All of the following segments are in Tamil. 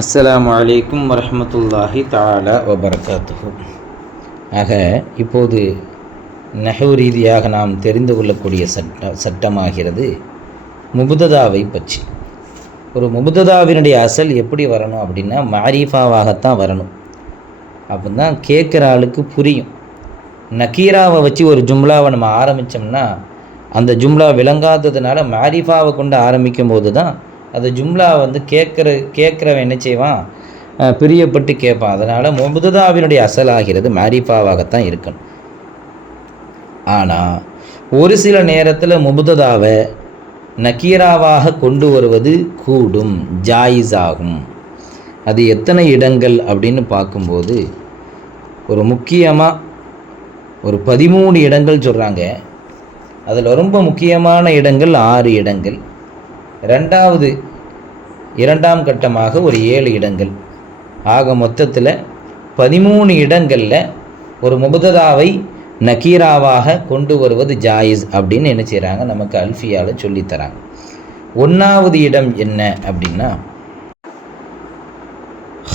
அஸ்ஸலாமு அலைக்கும் வரஹ்மத்துல்லாஹி தஆலா வபரகாத்துஹு. ஆக இப்போது நஹ்வு ரீதியாக நாம் தெரிந்து கொள்ளக்கூடிய சட்டமாகிறது முபுததாவை பற்றி. ஒரு முபுததாவினுடைய அசல் எப்படி வரணும் அப்படின்னா மாரிஃபாவாகத்தான் வரணும். அப்போ தான் கேட்குற ஆளுக்கு புரியும். நக்கீராவை வச்சு ஒரு ஜும்லாவை நம்ம ஆரம்பித்தோம்னா அந்த ஜும்லா விளங்காததுனால மாரிஃபாவை கொண்டு ஆரம்பிக்கும் போது தான் அந்த ஜும்லா கேட்குறவன் என்ன செய்வான், பிரியப்பட்டு கேட்பான். அதனால் முபுததாவினுடைய அசலாகிறது மாரிஃபாவாகத்தான் இருக்கணும். ஆனால் ஒரு சில நேரத்தில் முபுததாவை நக்கீராவாக கொண்டு வருவது கூடும், ஜாயிஸ் ஆகும். அது எத்தனை இடங்கள் அப்படின்னு பார்க்கும்போது ஒரு முக்கியமாக ஒரு 13 இடங்கள் சொல்கிறாங்க. அதில் ரொம்ப முக்கியமான இடங்கள் 6 இடங்கள், இரண்டாம் கட்டமாக ஒரு 7 இடங்கள், ஆக மொத்தத்தில் 13 இடங்களில் ஒரு முபுததாவை நக்கீராவாக கொண்டு வருவது ஜாயிஸ் அப்படின்னு என்ன செய்கிறாங்க, நமக்கு அல்ஃபியாவில் சொல்லித்தராங்க. 1வது இடம் என்ன அப்படின்னா,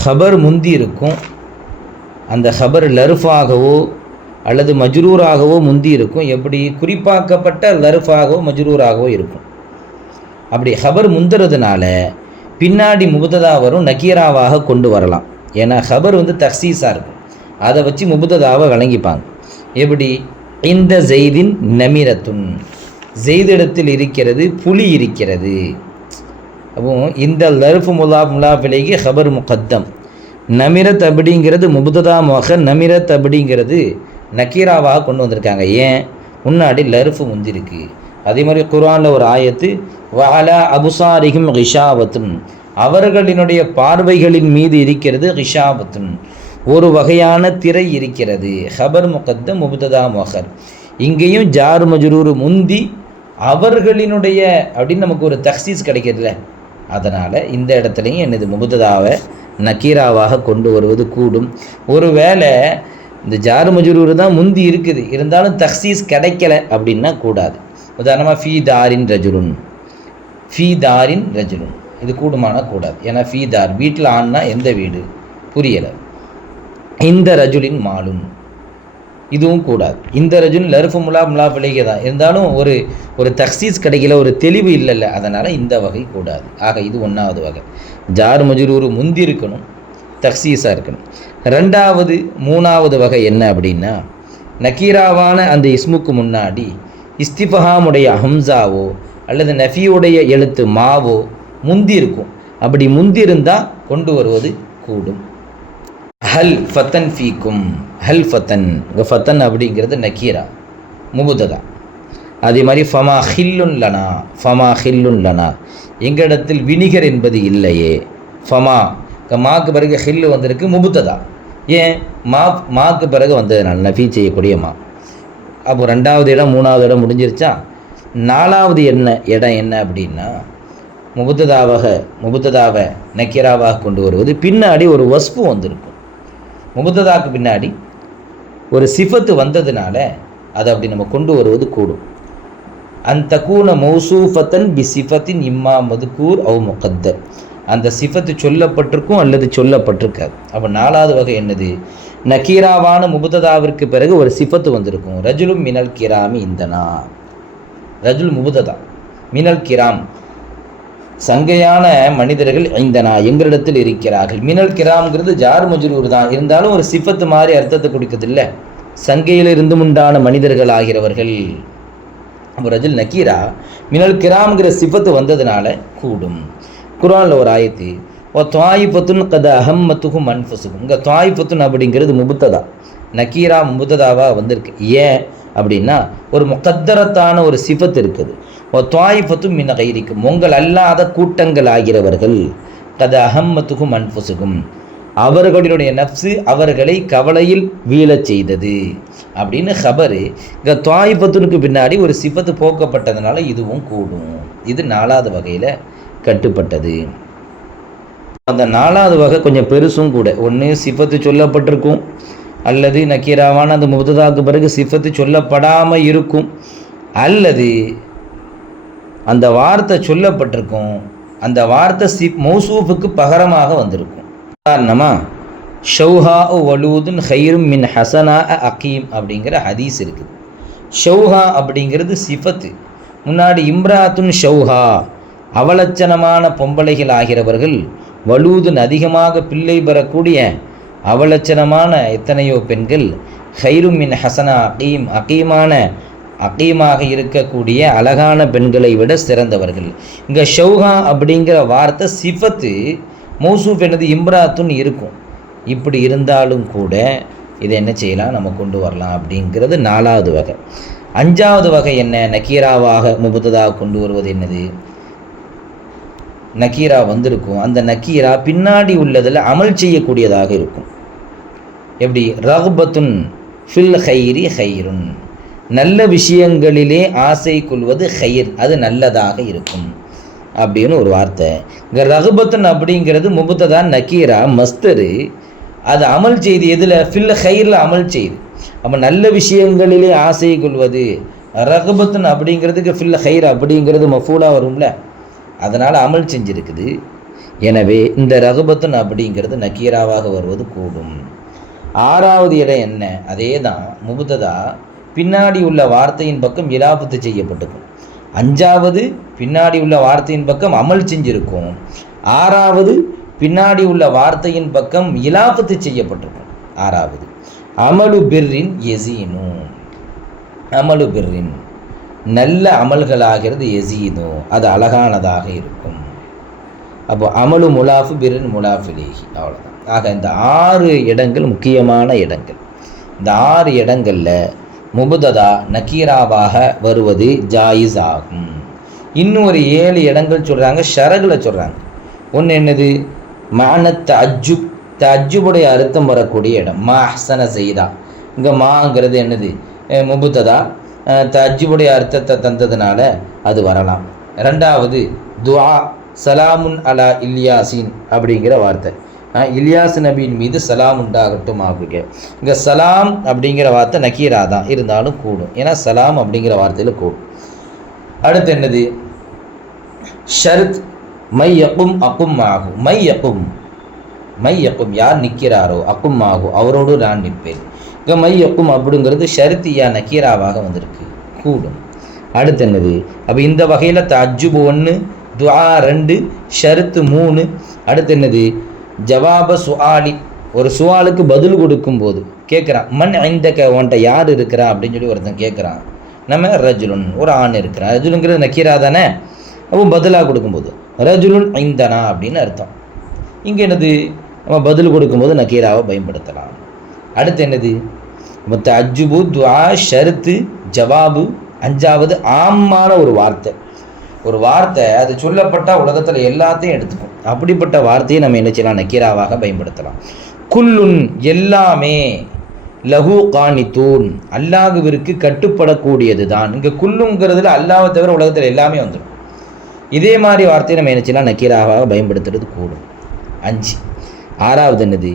ஹபர் முந்தி இருக்கும், அந்த ஹபர் லர்ஃபாகவோ அல்லது மஜ்ரூராகவோ முந்தி இருக்கும். எப்படி குறிப்பாக்கப்பட்ட லர்ஃபாகவோ மஜ்ரூராகவோ இருக்கும். அப்படி ஹபர் முந்துறதுனால பின்னாடி முபுததா வரும், நக்கீராவாக கொண்டு வரலாம். ஏன்னா ஹபர் தக்சீஸாக இருக்கும், அதை வச்சு முபுததாவை வழங்கிப்பாங்க. எப்படி, இந்த ஜெய்தின் நமிரத்துன், ஜெய்திடத்தில் இருக்கிறது புலி இருக்கிறது. அப்போ இந்த லர்ஃபு முலாஃபிலேக்கு ஹபர் முகத்தம், நமிரத் அப்படிங்கிறது முபுததா முஅக்கர், நமிரத் அப்படிங்கிறது நக்கீராவாக கொண்டு வந்திருக்காங்க. ஏன், முன்னாடி லர்ஃபு முந்திருக்கு. அதே மாதிரி குர்ஆனில் ஒரு ஆயத்து, வஅலா அபுசாரிஹிம் கிஷாவத்துன், அவர்களினுடைய பார்வைகளின் மீது இருக்கிறது கிஷாவத்துன், ஒரு வகையான திரை இருக்கிறது. ஹபர் முகத்தம் முபுததா முஅக்கர். இங்கேயும் ஜார் மஜ்ரூர் முந்தி அவர்களினுடைய அப்படின்னு நமக்கு ஒரு தக்சீஸ் கிடைக்கிறதுல. அதனால் இந்த இடத்துலையும் என்னது முபுததாவை நக்கீராவாக கொண்டு வருவது கூடும். ஒருவேளை இந்த ஜார் மஜ்ரூர் தான் முந்தி இருக்குது, இருந்தாலும் தக்சீஸ் கிடைக்கல அப்படின்னா கூடாது. உதாரணமாக ஃபீ தாரின் ரஜுலுன், ஃபீ தாரின் ரஜுலுன், இது கூடுமானா கூடாது. ஏன்னா ஃபீ தார் வீட்டில் ஆனா எந்த வீடு புரியலை. இந்த ரஜுலின் மாலுன், இதுவும் கூடாது. இந்த ரஜுல் லர்ஃபு முலாஃபிலேக்கே தான், இருந்தாலும் ஒரு தக்சீஸ் கிடைக்கல, ஒரு தெளிவு இல்லைல்ல, அதனால் இந்த வகை கூடாது. ஆக இது 1வது வகை. ஜார் மஜ்ரூர் முந்தி இருக்கணும், தக்சீஸாக இருக்கணும். 2வது 3வது வகை என்ன அப்படின்னா, நக்கீராவான அந்த இஸ்முக்கு முன்னாடி இஸ்திஃபஹாமுடைய ஹம்சாவோ அல்லது நஃபியுடைய எழுத்து மாவோ முந்தி இருக்கும். அப்படி முந்தி இருந்தால் கொண்டு வருவது கூடும். ஹல் ஃபத்தன் ஃபீக்கும், ஹல் ஃபத்தன், இங்கே ஃபத்தன் அப்படிங்கிறது நக்கீரா முபுததா. அதே மாதிரி ஃபமா ஹில்லுன் லனா, ஃபமா ஹில்லுன் லனா, எங்களிடத்தில் வினிகர் என்பது இல்லையே. ஃபமா மாக்கு பிறகு ஹில்லு வந்திருக்கு, முபுததா. ஏன், மாக்கு பிறகு வந்ததுனால நஃபி செய்யக்கூடிய மா. அப்போ 2வது இடம் 3வது இடம் முடிஞ்சிருச்சா. 4வது இடம் என்ன அப்படின்னா, முபுததாவை நக்கீராவாக கொண்டு வருவது. பின்னாடி ஒரு வஸ்பு வந்திருக்கும். முபுததாக்கு பின்னாடி ஒரு சிஃபத்து வந்ததுனால அதை அப்படி நம்ம கொண்டு வருவது கூடும். அந்தகூன மௌசூஃபத்தன் பி சிஃபத்தின் இம்மா மதுக்கூர் அவ் முகத்தர், அந்த சிஃபத்து சொல்லப்பட்டிருக்கும் அல்லது சொல்லப்பட்டிருக்காது. அப்போ 4வது வகை என்னது, நக்கீராவான முபுததாவிற்கு பிறகு ஒரு சிஃபத்து வந்திருக்கும். ரஜுலும் மினல் கிராமி இந்தனா, ரஜுல் முபுததா, மினல் கிராம் சங்கையான மனிதர்கள் இந்தனா எங்களிடத்தில் இருக்கிறார்கள். மினல் கிராம்ங்கிறது ஜார் மஜ்ரூர் தான், இருந்தாலும் ஒரு சிஃபத்து மாதிரி அர்த்தத்தை கொடுக்குதில்ல, சங்கையில் இருந்து உண்டான மனிதர்கள் ஆகிறவர்கள். அப்போ ரஜுல் நக்கீரா மினல் கிராம்ங்கிற சிஃபத்து வந்ததுனால கூடும். குர்ஆனில் ஒரு ஆயத்து, ஓ துவாயிஃபத்துன் கத அஹம்மத்துகும் அன்ஃபுசுகும், இங்கே துவாயிஃபத்துன் அப்படிங்கிறது முபுததா, நக்கீரா முபுததாவாக வந்திருக்கு. ஏன் அப்படின்னா ஒரு முகத்தரத்தான ஒரு சிஃபத் இருக்குது. ஓ துவாயிஃபத்தும் மின் கைரிக்கும், உங்கள் அல்லாத கூட்டங்கள் ஆகிறவர்கள். கத அஹம்மத்துகும் அன்ஃபுசுகும், அவர்களுடைய நஃப்ஸு அவர்களை கவலையில் வீழச் செய்தது அப்படின்னு ஹபரு. இங்கே துவாயிஃபத்துனுக்கு பின்னாடி ஒரு சிஃபத்து போக்கப்பட்டதுனால இதுவும் கூடும். இது 4வது வகையில் கட்டுப்பட்டது. அந்த 4வது வகை கொஞ்சம் பெருசும் கூட. ஒன்று சிஃபத்து சொல்லப்பட்டிருக்கும், அல்லது நக்கீராவான அந்த முபுததாக்கு பிறகு சிஃபத்து சொல்லப்படாமல் இருக்கும், அல்லது அந்த வார்த்தை சொல்லப்பட்டிருக்கும், அந்த வார்த்தை மௌசூஃபுக்கு பகரமாக வந்திருக்கும். உதாரணமாக ஷௌஹா வலூதுன் ஹைரும் மின் ஹசனா அகீம் அப்படிங்கிற ஹதீஸ் இருக்குது. ஷௌஹா அப்படிங்கிறது சிஃபத்து. முன்னாடி இம்ராத்துன் ஷௌஹா அவலட்சணமான பொம்பளைகள் ஆகிறவர்கள், வலூதுன் அதிகமாக பிள்ளை பெறக்கூடிய அவலட்சணமான எத்தனையோ பெண்கள், ஹைரும் மின் ஹசனா அகீம் அகீமாக இருக்கக்கூடிய அழகான பெண்களை விட சிறந்தவர்கள். இங்கே ஷௌஹா அப்படிங்கிற வார்த்தை சிஃபத்து, மௌசூஃப் என்னது இம்ராத்துன்னு இருக்கும். இப்படி இருந்தாலும் கூட இதை என்ன செய்யலாம், நம்ம கொண்டு வரலாம் அப்படிங்கிறது 4வது வகை. 5வது வகை என்ன, நக்கீராவாக முபத்ததாக கொண்டு வருவது என்னது, நக்கீரா வந்திருக்கும், அந்த நக்கீரா பின்னாடி உள்ளதில் அமல் செய்யக்கூடியதாக இருக்கும். எப்படி, ரகுபத்துன் ஃபில் ஹைரி ஹைருன், நல்ல விஷயங்களிலே ஆசை கொள்வது ஹைர், அது நல்லதாக இருக்கும் அப்படின்னு ஒரு வார்த்தை. இங்கே ரகுபத்துன் அப்படிங்கிறது முபத்ததா, நக்கீரா மஸ்தரு, அது அமல் செய்து எதில், ஃபில் ஹைரில் அமல் செய்து. அப்போ நல்ல விஷயங்களிலே ஆசை கொள்வது, ரகுபத்துன் அப்படிங்கிறதுக்கு ஃபில் ஹைர் அப்படிங்கிறது மஃபூலாக வரும்ல, அதனால் அமல் செஞ்சுருக்குது. எனவே இந்த ரகுபத்துன் அப்படிங்கிறது நக்கீராவாக வருவது கூடும். 6வது இடம் என்ன, அதே தான் முபத்ததா பின்னாடி உள்ள வார்த்தையின் பக்கம் இலாபத்து செய்யப்பட்டிருக்கும். 5வது பின்னாடி உள்ள வார்த்தையின் பக்கம் அமல் செஞ்சிருக்கும். 6வது பின்னாடி உள்ள வார்த்தையின் பக்கம் இலாபத்து செய்யப்பட்டிருக்கும். 6வது அமலு பிர்ரின் எசீனு, அமலு பிர்ரின் நல்ல அமல்களாகிறது, எசீனு அது அழகானதாக இருக்கும். அப்போ அமலு முலாஃபு பிர்ரின் முலாஃபிலேஹி, அவ்வளோதான். ஆக இந்த 6 இடங்கள் முக்கியமான இடங்கள். இந்த 6 இடங்களில் முபத்ததா நக்கீராவாக வருவது ஜாயிஸ் ஆகும். இன்னும் ஒரு 7 இடங்கள் சொல்கிறாங்க, ஷரகுல சொல்கிறாங்க. ஒன்று என்னது, மானத் தஅஜ்ஜுப், தஅஜ்ஜுபுடைய அர்த்தம் வரக்கூடிய இடம். மா அஹ்ஸன செய்தா, இங்கே மாங்கிறது என்னது, முபத்ததா, தஅஜ்ஜுபுடைய அர்த்தத்தை தந்ததுனால அது வரலாம். 2வது துஆ, சலாமுன் அலா இல்யாசின் அப்படிங்கிற வார்த்தை, இல்யாஸ் நபியின் மீது சலாம் உண்டாகட்டும் அப்படிங்கிற. இங்கே சலாம் அப்படிங்கிற வார்த்தை நக்கீரா தான், இருந்தாலும் கூடும், ஏன்னா சலாம் அப்படிங்கிற வார்த்தையில் கூடும். அடுத்து என்னது, ஷர்த், மை யக்கும் அக்கும் ஆகும். மை யக்கும் யார் நிற்கிறாரோ, அக்கும் ஆகும் அவரோடு நான் நிற்பேன். இங்கே மை யக்கும் அப்படிங்கிறது ஷர்த்தியா நக்கீராவாக வந்திருக்கு, கூடும். அடுத்து என்னது, அப்போ இந்த வகையில் தஅஜ்ஜுப் 1, துஆ 2, ஷர்த்து 3. அடுத்து என்னது, ஜவாப சுஆலி, ஒரு சுவாலுக்கு பதில் கொடுக்கும்போது கேட்குறான், மன் ஐந்தக்க, உன்ட்ட யார் இருக்கிறா அப்படின்னு சொல்லி ஒருத்தன் கேட்குறான். நம்ம ரஜுலுன், ஒரு ஆண் இருக்கிறான், ரஜுலுங்கிறது நக்கீரா தானே, அப்போ பதிலாக கொடுக்கும்போது ரஜுலுன் ஐந்தனா அப்படின்னு அர்த்தம். இங்கே என்னது, நம்ம பதில் கொடுக்கும்போது நக்கீராவை பயன்படுத்தலாம். அடுத்து என்னது, தஅஜ்ஜுபு, துஆ, ஷர்த்து, ஜவாபு. 5வது ஆமான ஒரு வார்த்தை, அது சொல்லப்பட்டால் உலகத்தில் எல்லாத்தையும் எடுத்துக்கும். அப்படிப்பட்ட வார்த்தையை நம்ம என்ன செய்யலாம், நக்கீராவாக பயன்படுத்தலாம். குல்லுன் எல்லாமே, லஹு கானித்தூன் அல்லாஹ்விற்கு கட்டுப்படக்கூடியது தான். இங்கே குல்லுங்கிறதுல அல்லாஹ்வை தவிர உலகத்தில் எல்லாமே வந்துடும். இதே மாதிரி வார்த்தையை நம்ம என்ன செய்யலாம், நக்கீராவாக பயன்படுத்துறது கூடும். 5. 6வது என்னது,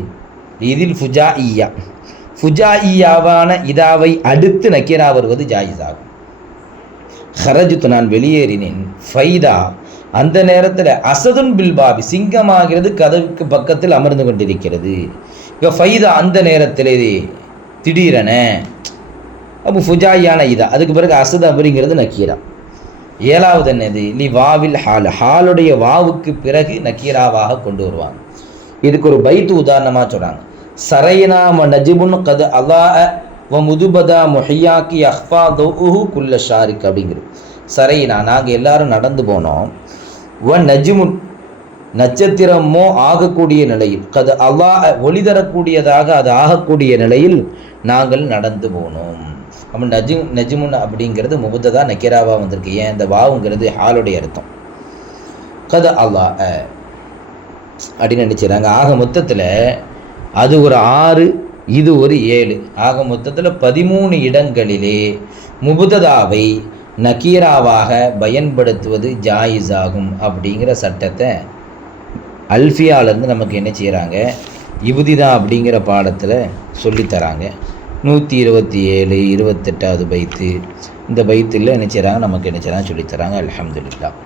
இதில் ஃபுஜாஇயாவான இதாவை அடுத்து நக்கீரா வருவது ஜாயிஸ் ஆகும். ஹரஜுத்து நான் வெளியேறினேன், ஃபைதா அந்த நேரத்தில் அசதுன் பில்பாபி சிங்கமாகிறது கதவுக்கு பக்கத்தில் அமர்ந்து கொண்டிருக்கிறது. இங்கே ஃபைதா அந்த நேரத்தில் திடீரென, அப்போ ஃபுஜாயான இதா, அதுக்கு பிறகு அசது அப்படிங்கிறது நக்கீரா. 7வது என்னது, லி வாவில் ஹாலுடைய வாவுக்கு பிறகு நக்கீராவாக கொண்டு வருவாங்க. இதுக்கு ஒரு பைத்து உதாரணமாக சொல்கிறாங்க. சரைனா நஜிபுன் கது அல்லா வ முதுபதா முஹியாக்கி அஹ்ஃபா தௌஹு குல்ல ஷாரிக் அப்படிங்கிறது. சரைனா நாங்கள் எல்லாரும் நடந்து போனோம், வ நஜிமுன் நட்சத்திரமோ ஆகக்கூடிய நிலையில், கது அல்லாஹ் ஒளி தரக்கூடியதாக அது ஆகக்கூடிய நிலையில் நாங்கள் நடந்து போனோம். அப்போ நஜிமுன் அப்படிங்கிறது முபத்ததா நக்கீராவா வந்திருக்கு. ஏன், இந்த வாவுங்கிறது ஹாலுடைய அர்த்தம். கது அல்லாஹ் அப்படின்னு நினச்சிடறாங்க. ஆக மொத்தத்தில் அது ஒரு 6, இது ஒரு 7, ஆக மொத்தத்தில் 13 இடங்களிலே முபத்ததாவை நக்கீராவாக பயன்படுத்துவது ஜாயிஸ் ஆகும் அப்படிங்கிற சட்டத்தை அல்ஃபியாவிலேருந்து நமக்கு என்ன செய்கிறாங்க, இபுதிதா அப்படிங்கிற பாடத்தில் சொல்லித்தராங்க. 127, 28வது பைத்து, இந்த பைத்தில் என்ன செய்கிறாங்க, நமக்கு என்ன செய்கிறாங்க சொல்லித்தராங்க. அல்ஹம்துலில்லாஹ்.